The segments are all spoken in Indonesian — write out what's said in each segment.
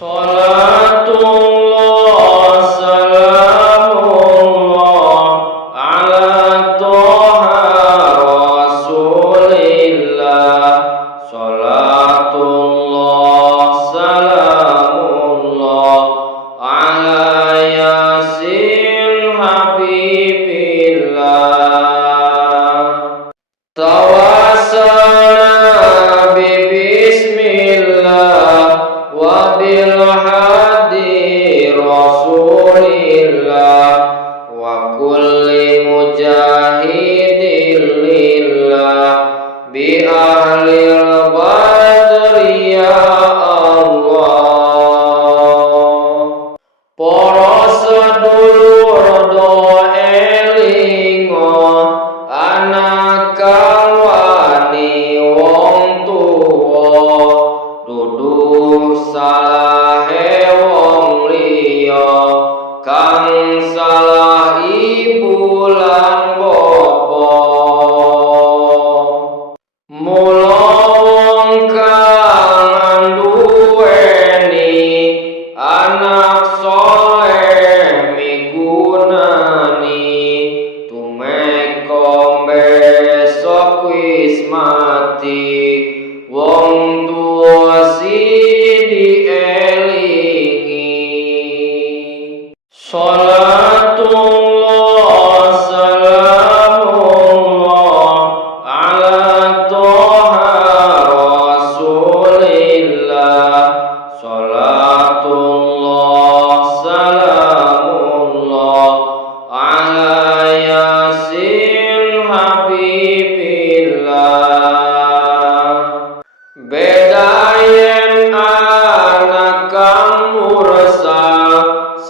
Salatullah salamullah ala toha rasulillah. Salatullah salamullah ala yasin habibillah. Tawassalna bismillah wa bil hadi rasulillah wa kulli mujahidin lillah bi ahlil badri ya Allah. Para sedulur do elingo anak kang wani wong tuwa dudu salahe wong liya kang salah ibu lan bapa. Mula wong kang nduweni anak soleh migunani tumeka besok wis mati wong tuwa sidi elingi. Salatullah salamullah ala toha rasulillah. Salatullah salamullah ala yasin habibillah. Bedayen anak kang mursal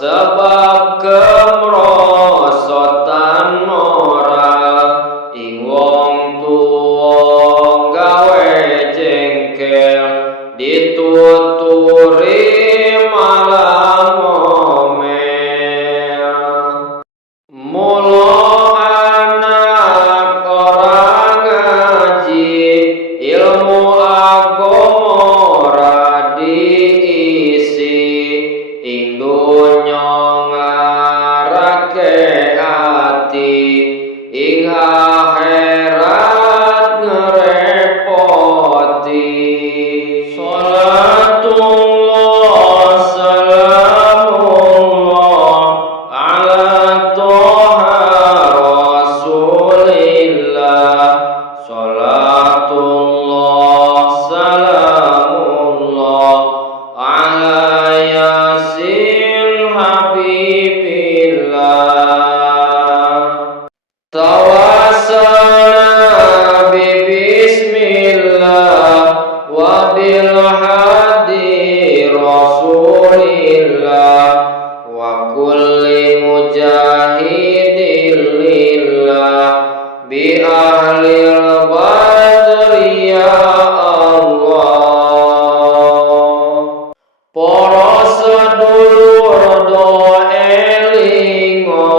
sebab kemrosotan moral ing wong tuwa gawe jengkel dituturi malah ngomel. Mula anak ora ngaji ilmu agama ora diisi ing donya ngarake ati ing akhirat ngerepoti. Salatullah salamullah ala toha rasulillah. Salatullah salamullah ala yasin habibillah. Tawassalna bismillah wa bil hadi rasulillah wa kulli mujahidin lillah bi ahlil badri ya Allah. Para sedulur do elingo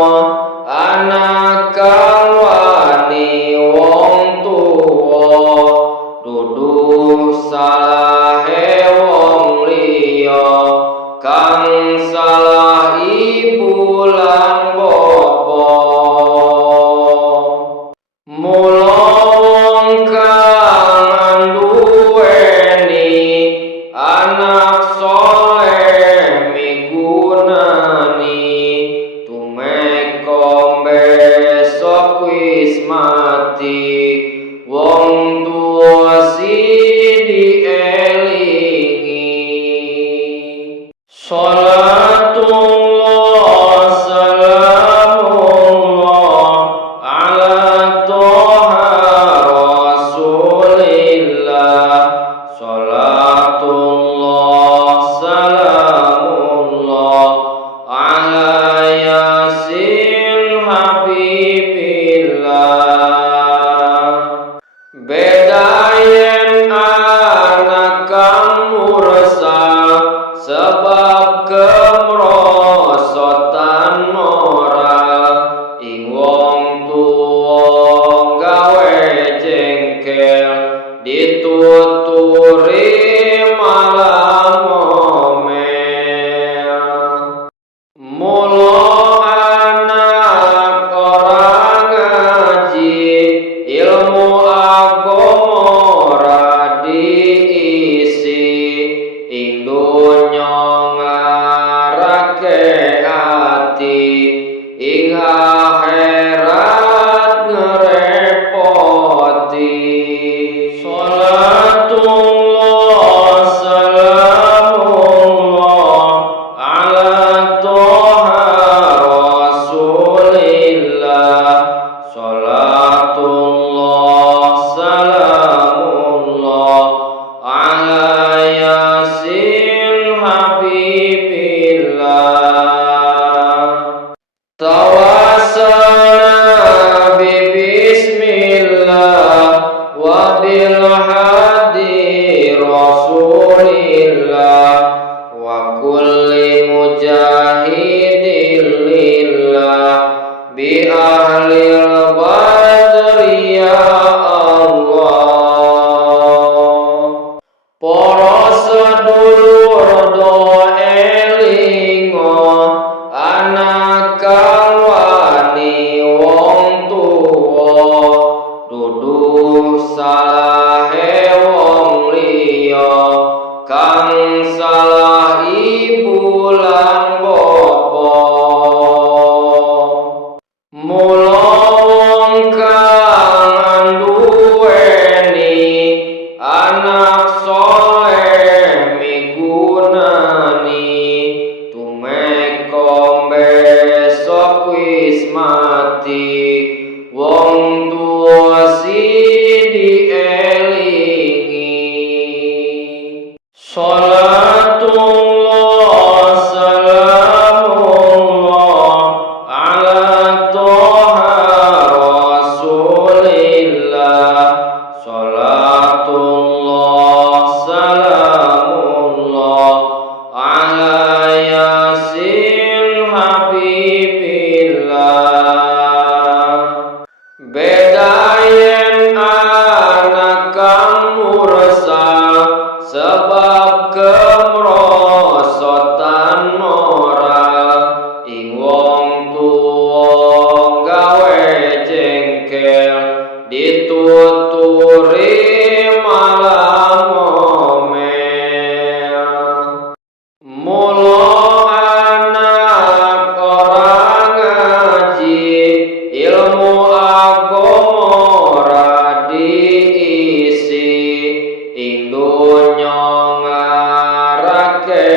anak kang wani wong tuwa dudu salahe wong liya kang salah ibu lan bapa. Mula wong kang nduweni anak soleh migunani tumeka besok wis mati wong tuwa sidi elingi. Salat soleh migunani tumeka besok wis mati wong tuwa sidi elingi salatullah salamullah ala toha rasulillah salatullah salamullah ala yasin habibillah bedayen anak mursal sebab kemerosotan moral ing wong tuwa gawe jengkel dituturi malah ngomel mula anak orang ngaji ilmu agama diisi ing donya ngarake